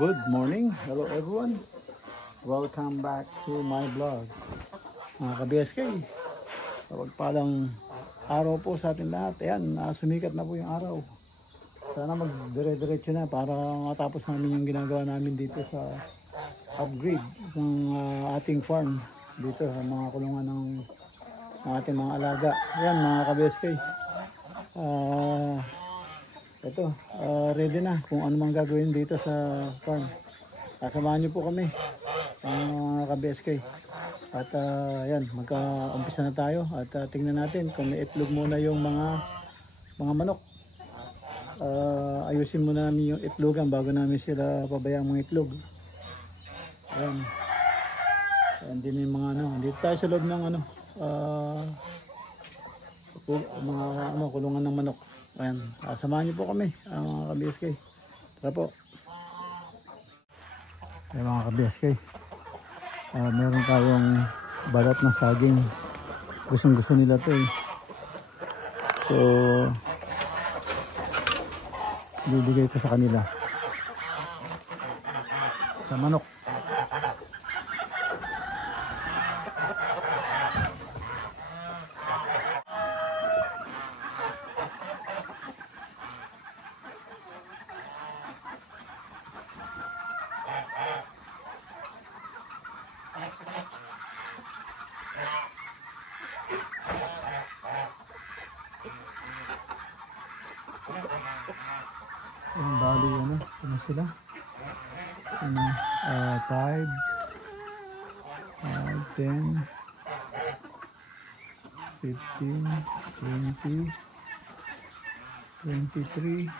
Good morning, hello everyone. Welcome back to my vlog. Mga ka-BSK, pagpalang araw po sa atin lahat. Ayan, sumikat na po yung araw. Sana magdire-diretso na para matapos namin yung ginagawa namin dito sa upgrade ng ating farm dito sa mga kulungan ng ating mga alaga. Ayan mga ka-BSK, ito, ready na kung ano mang gagawin dito sa farm. Samahan niyo po kami, mga ka-BSK. At yan, magka-umpisa na tayo at tingnan natin kung may itlog muna yung mga manok. Ayusin muna namin yung itlogan bago namin sila pabayaan mga itlog. Ayan. Ayan din yung mga dito tayo sa loob ng mga kulungan ng manok. Ayan, samahan niyo po kami, mga ka-BSK. Tara po. Ayan mga ka-BSK, meron tayong balat na saging. Gustong gusto nila to eh. So bibigay ko sa kanila sa manok. Ang bali ano sila? 5, 10, 15, 20, 23,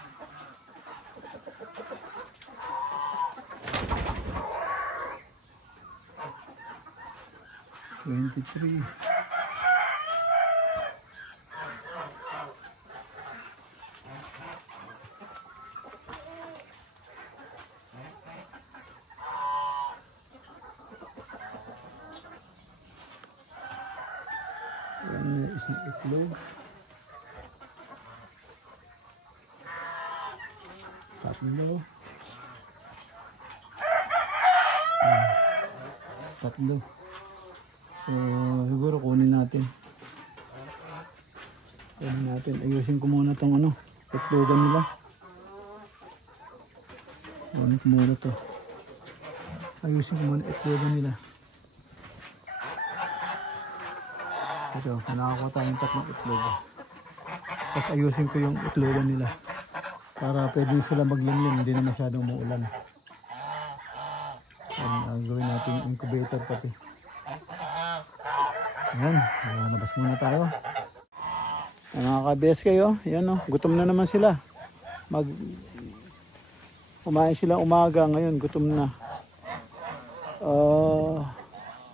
23. Yan isang itlog. Tatlo. So siguro kunin natin. Ayusin ko muna tong itlogan nila. Kunin ko muna to. Ayusin ko muna itlogan nila. Ito, nakakuha tayong 3 itlog. Tapos ayusin ko yung itlogan nila para pwede sila maglimlim, hindi na masyadong maulan. Gawin natin yung incubator pati. Ayan, nabas muna tayo. Mga ka-BSK, yan gutom na naman sila. Kumain sila umaga, ngayon gutom na.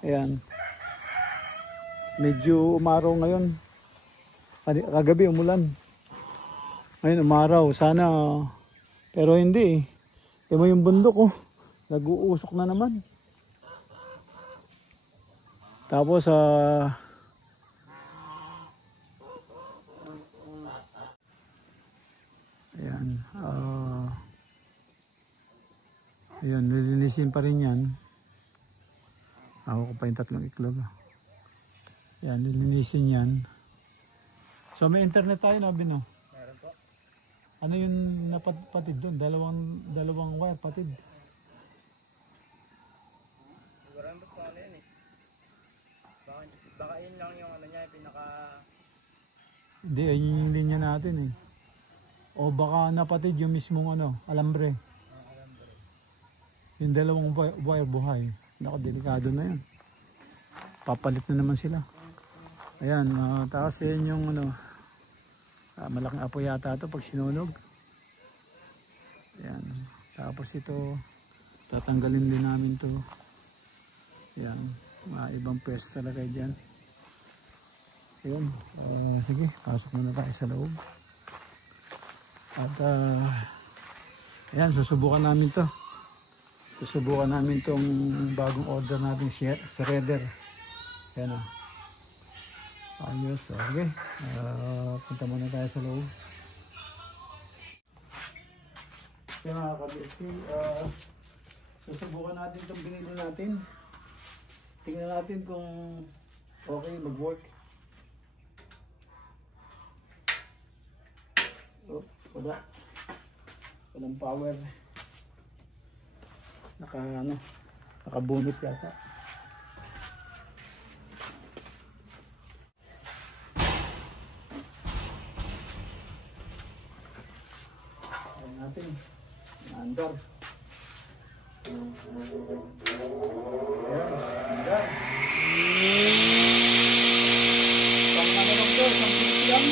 Ayan. Medyo umaraw ngayon. Kagabi umulan. Ngayon umaraw. Sana. Pero hindi. Tingnan mo yung bundok nag-uusok na naman. Tapos ayan. Ayan, nilinisin pa rin yan. Ako ko pa yung 3 iklog. Yan, lilinisin yan. So may internet tayo na, Bino? Meron po. Ano yung napatid doon? Dalawang wire patid. Siguro yung basta ano yun eh. Baka yun lang yung ano niya, pinaka... Hindi, ayun yung linya natin eh. O baka napatid yung mismong ano, alambre. alambre. Yung dalawang wire buhay. Naku, delikado na yun. Papalit na naman sila. Ayan, tapos yun yung ano, malaking apoy yata ito pag sinunog. Ayan, tapos ito, tatanggalin din namin to. Ayan, mga ibang pwesto talaga dyan. Ayan, sige, pasok muna tayo sa loob. At ayan, susubukan namin to. Susubukan namin tong bagong order natin shredder. Ayan o. Ayos, okay. Punta muna tayo sa loob. Okay mga ka-BSK, susubukan natin itong binili natin. Tingnan natin kung okay mag-work. Oh, wala. Walang power. Nakabunot yata. Natin andar. Ayan, andar. Pang naman doon, pang lang.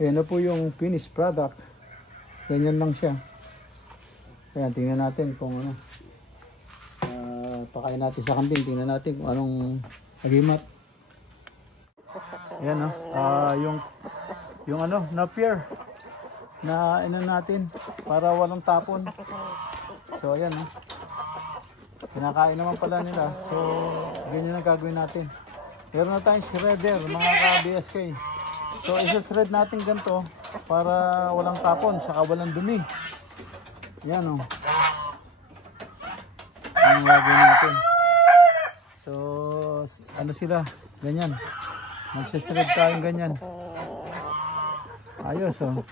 Ayan na po yung finished product. Ganyan lang siya. Ayan, tingnan natin kung ano. Pakain natin sa kambing. Tingnan natin kung anong agimat. Ayan, no? Yung ano, napier na ano natin para walang tapon. So, ayan, no? Kinakain naman pala nila. So, ganyan ang gagawin natin. Meron na tayong shredder, mga ka-BSK. So, isa-thread natin ganito para walang tapon, saka walang dumi. Yan, o. Ang gagawin natin. So, ano sila? Ganyan. Magsisthread tayong ganyan. Ayos, o.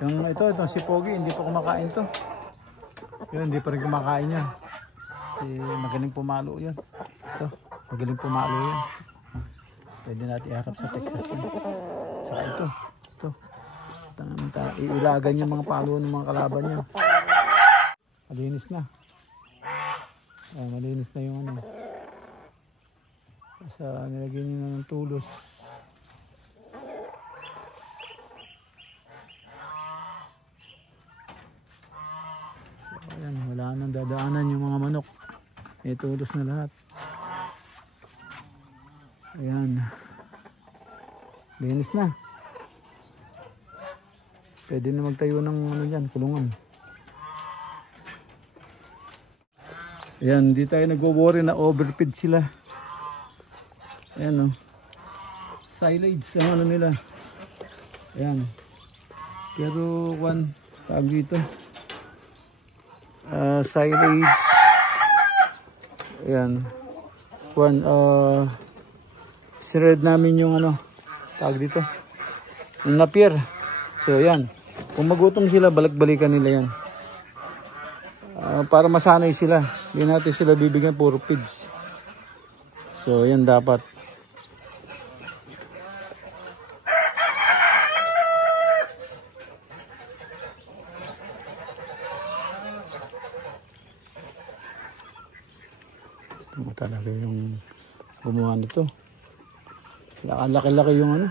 Itong si Pogi, hindi pa kumakain to. Yun, hindi pa rin kumakain yan. Kasi magaling pumalo yun. Ito, magaling pumalo yun. Pwede natin iharap sa Texas yun. Saka ito. Iilagan yung mga palo ng mga kalaban niya. Malinis na. Malinis na yung ano. Basta nilagyan niya na ng tulos. So ayan, wala nang dadaanan yung mga manok. May tulos na lahat. Ayan. Linis na. Pwede na magtayo ng ano dyan, kulungan. Ayan, di tayo nag-worry na overfeed sila. Ayan o. Silage ang ano nila. Ayan. Pero tawag dito. Silage. Ayan. Shred namin yung ano. Tawag dito. Yung napier. So ayan. Kung magutom sila, balik-balikan nila yan. Para masanay sila. Hindi natin sila bibigyan puro feeds. So yan dapat. Ito talaga yung gumawa nito. Laki-laki yung ano.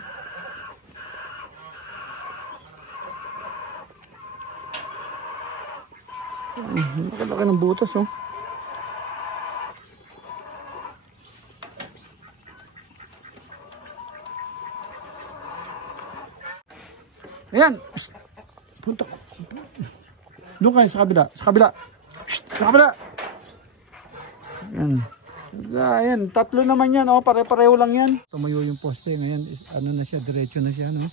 Laki-laki ng butas oh. Ayan. Punta. Doon kayo sa kabila. Sa kabila. Sa kabila. Ayan. Ayan. Tatlo naman yan. Oh. Pare-pareho lang yan. Tumayo yung poste. Ngayon, ano na siya. Diretso na siya. No?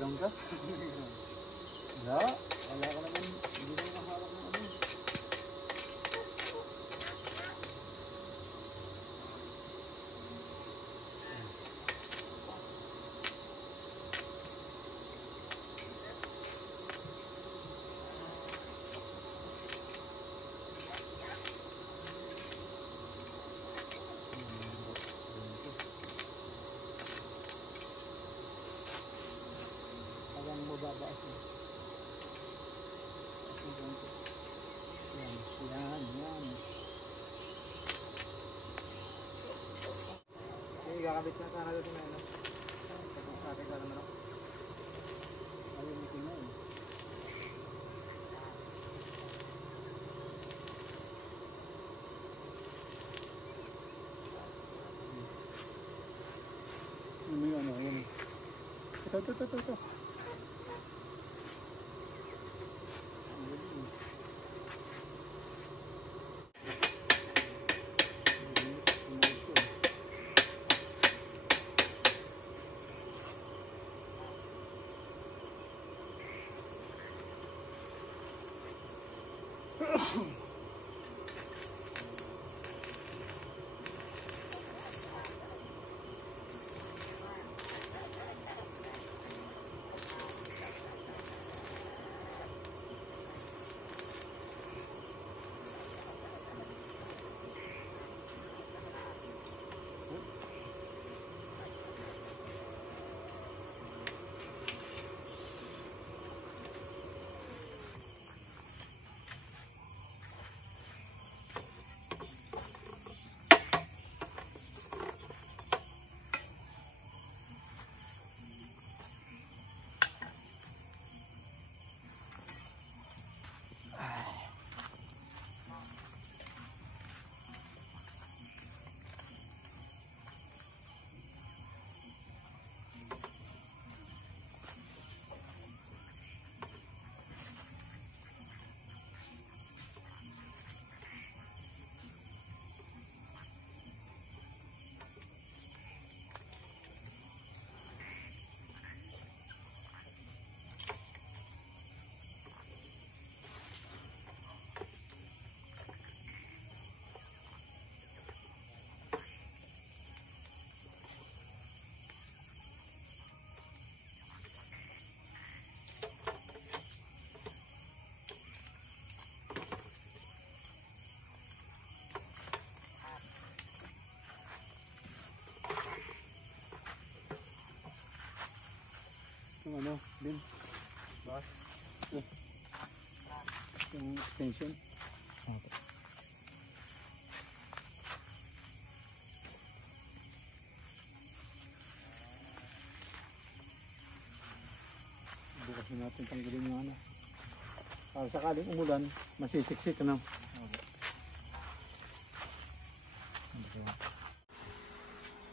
Ground ka? Wala. Wala ka naman. Hindi na nakaharap ng ano. Mababaas na. Yan. Okay, kakabit na sana doon na ano. Kapag ka naman ako. Ayun, ito na yun. Ano yun, ano yun. Ito. Yung ano, din, Boss. yung extension. Okay. Bukas na natin tanggalin yung ano. Para sakaling umulan, masisiksik ano.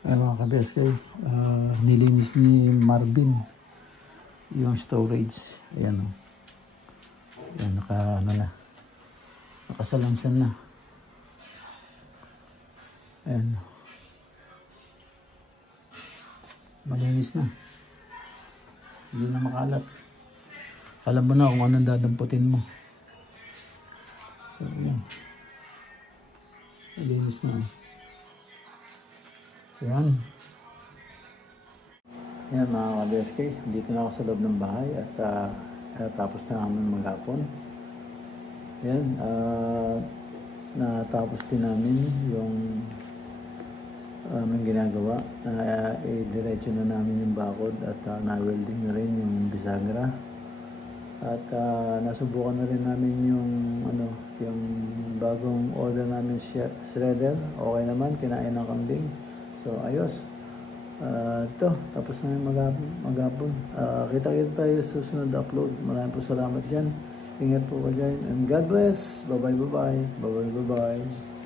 Ay mga ka-BSK, nilinis ni Marvin yung storage. Ayan o. Ayan, nakasalansan na. Ayan. Malinis na. Hindi na makalat. Alam mo na kung anong dadamputin mo. So, ayan. Malinis na. Ayan. Ayan mga ka-BSK, dito na ako sa loob ng bahay at tapos na namin maghapon. Ayan, natapos din namin yung aming ginagawa. Diretso na namin yung bakod at na-welding na rin yung bisagra. At nasubukan na rin namin yung yung bagong order namin shredder. Okay naman, kinain ng kambing. So ayos. Ito, tapos na yung maghapon. Kita-kita tayo sa susunod na upload. Maraming po salamat dyan. Ingat po ka dyan. And God bless. Bye-bye, bye-bye. Bye-bye, bye-bye.